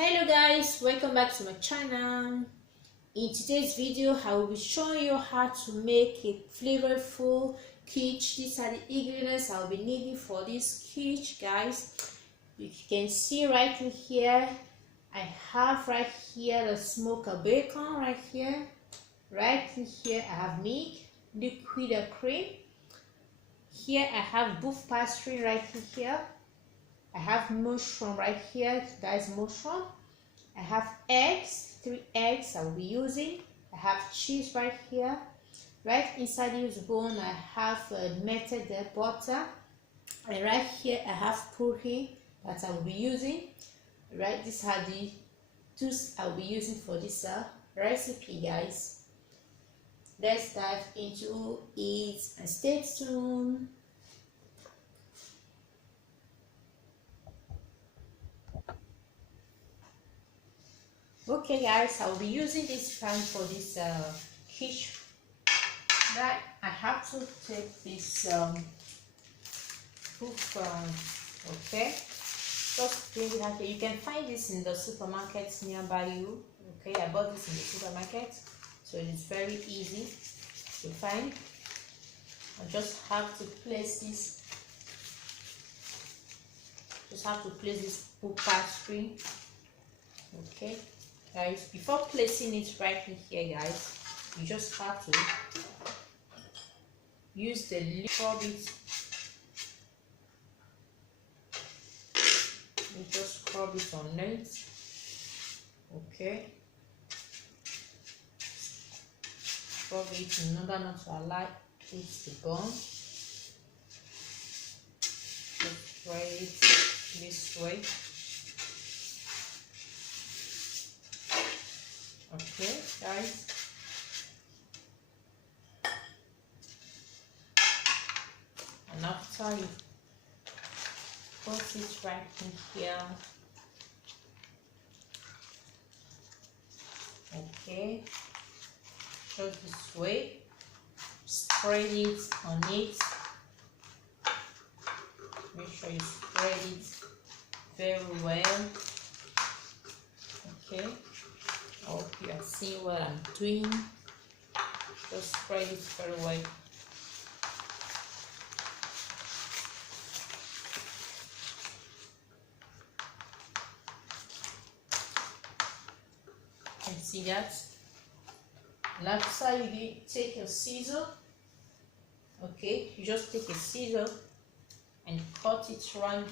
Hello guys, welcome back to my channel. In today's video I will be showing you how to make a flavorful quiche. These are the ingredients I will be needing for this quiche, guys. You can see right in here I have right here the smoked bacon right here. Right in here I have milk, liquid cream. Here I have beef pastry right in here. I have mushroom right here, that is mushroom. I have eggs, 3 eggs I will be using. I have cheese right here. Right inside this bone I have melted butter. And right here I have puree that I will be using. Right, these are the tools I will be using for this recipe, guys. Let's dive into it and stay tuned. Okay guys, I will be using this pan for this quiche. Right, I have to take this proof, okay, just bring it out. You can find this in the supermarkets nearby you. Okay, I bought this in the supermarket, so it's very easy to find. I just have to place this, proof pastry. Okay guys, before placing it right in here, guys, you just have to use the lid, rub it. You just scrub it on it. Okay, scrub it in order not to allow it to burn. Just spray it this way. Okay guys, and after you put it right in here, okay, just this way, spread it on it. Make sure you spread it very well. Okay, I hope you are seeing what I'm doing. Just spread it very well. You can see that. And after you take your scissor, okay, you just take a scissor and cut it round,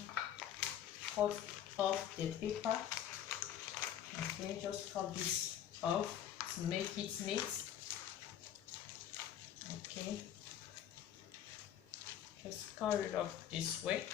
cut off the paper. Okay, just cut this off to make it neat. Okay, just cut it off this way.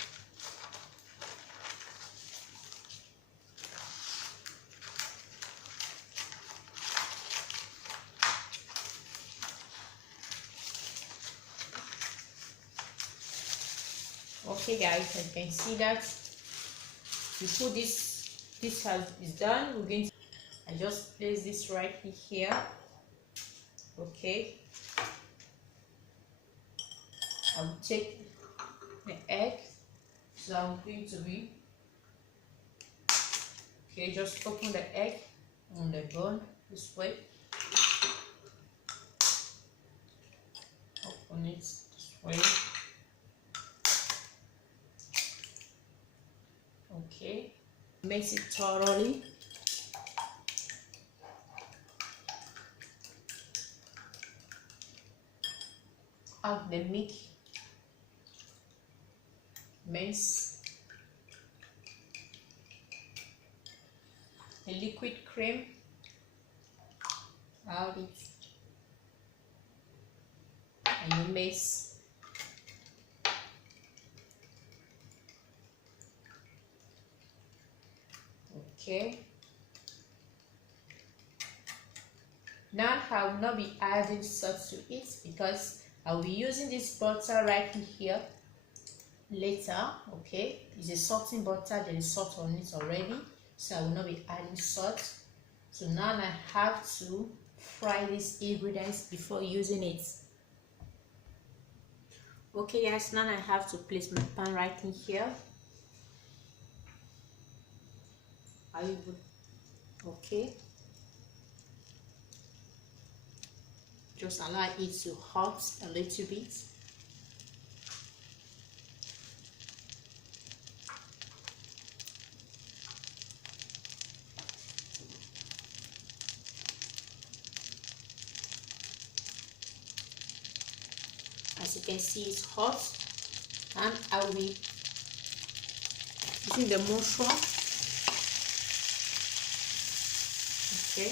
Okay guys, you can see that before this is done, we're going to, I just place this right in here. Okay, I will take the egg, so I'm going to be, okay, just open the egg on the bone this way, open it this way. Okay, mix it thoroughly. Add the milk, mix the liquid cream, add it, and you mix. Okay, now I will not be adding salt to it because I will be using this butter right in here later. Okay, it's a salting butter, there is salt on it already, so I will not be adding salt. So now I have to fry these ingredients before using it. Okay guys, now I have to place my pan right in here. I will Okay, just allow it to hot a little bit. As you can see, it's hot, and I will be using the mushroom. Okay,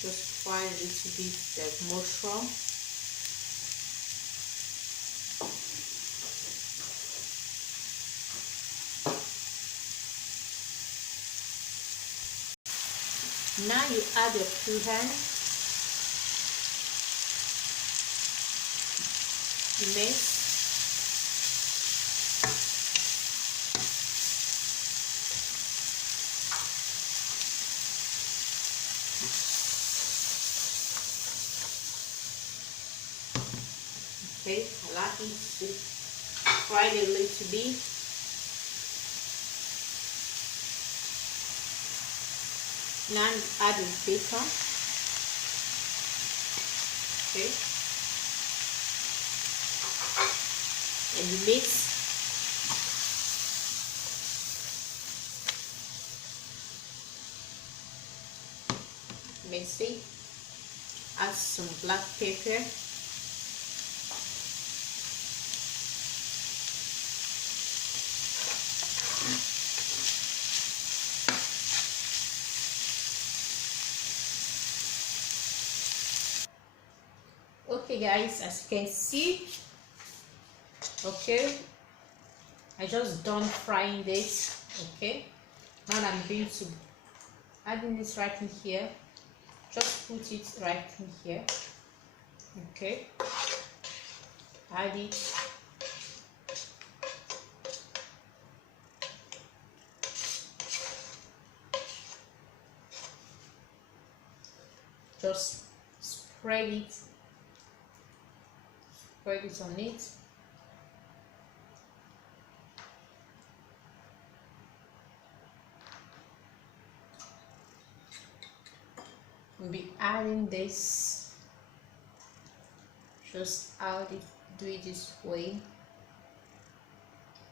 just fry a little bit the mushroom. Now you add your cumin, mix. Okay, allow it to fry a little bit. Now add the bacon. Okay, and you mix. Mix it. Add some black pepper. Okay guys, as you can see, okay, I just done frying this. Okay, now I'm going to adding this right in here. Just put it right in here. Okay, add it. Just spread it on it. We'll be adding this. Just add it, do it this way.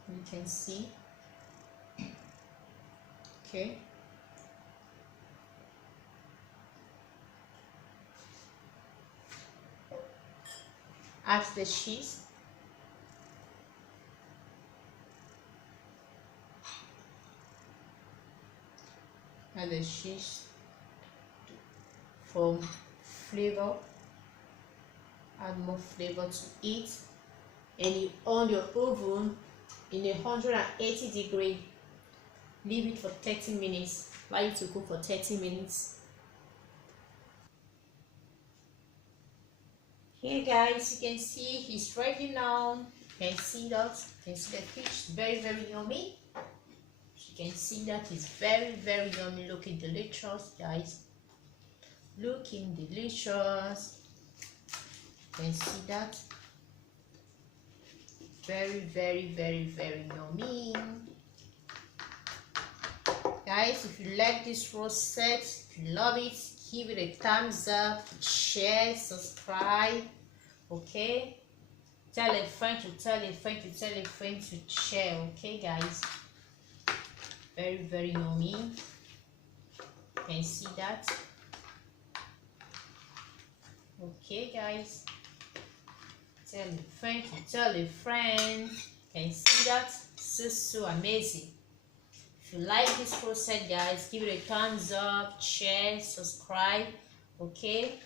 You can see. Okay. Add the cheese. Add the cheese for flavor. Add more flavor to it. And you on your oven in 180 degree. Leave it for 30 minutes. Allow it to cook for 30 minutes. Here guys, you can see it's ready now. You can see that. You can see the fish, very yummy. You can see that it's very yummy, looking delicious guys, looking delicious. You can see that, very yummy guys. If you like this recipe, if you love it, give it a thumbs up, share, subscribe. Okay, tell a friend to tell a friend to tell a friend to share. Okay guys, very yummy. You can see that. Okay guys, tell a friend to tell a friend. You can see that. So amazing. If you like this process guys, give it a thumbs up, share, subscribe. Okay,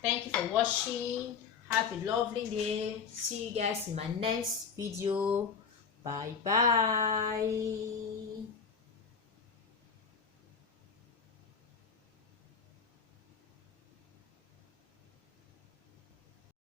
thank you for watching. Have a lovely day. See you guys in my next video. Bye bye.